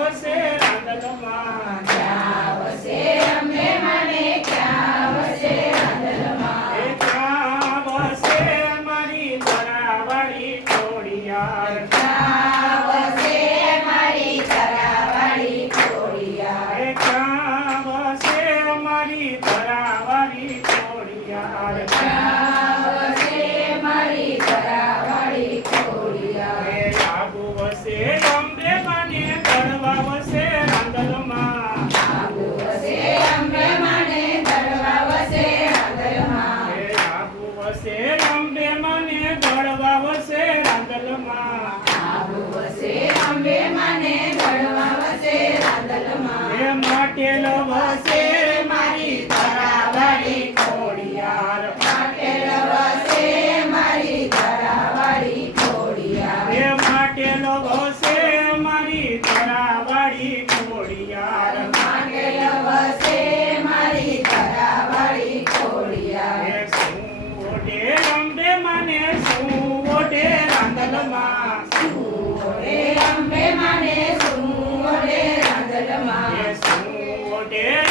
વસે રાંદલમાં ક્યાં વસે અંબે મને ક્યાં વસે રાંદલમાં એ ક્યાં વસે મારી ધરાવાળી ખોડિયાર ક્યાં વસે મારી ધરાવાળી ખોડિયાર એ ક્યાં વસે મારી ધરાવાળી ખોડિયાર ક્યાં વસે મારી ધરાવાળી ખોડિયાર એ આબુ વસે અંબે મને ધરવા વસે રાંદલમાં આબુ વસે અંબે મને ધરવા વસે રાંદલમાં એ આબુ વસે અંબે મને ધરવા વસે રાંદલમાં આબુ વસે અંબે મને ધરવા વસે રાંદલમાં એ માટેલો વસે મારી ધરાવાળી ખોડિયાર માટેલ વસે મારી ધરાવાળી ખોડિયાર એ માટેલો વસે મારી ધરાવાળી ખોડિયાર માટેલ વસે મારી ધરાવાળી ખોડિયાર એ શું ઓઢે અંબે મને શું ઓઢે રાંદલમાં ઓઢે અંબે મને શું ઓઢે રાંદલમાં એ શું ઓઢે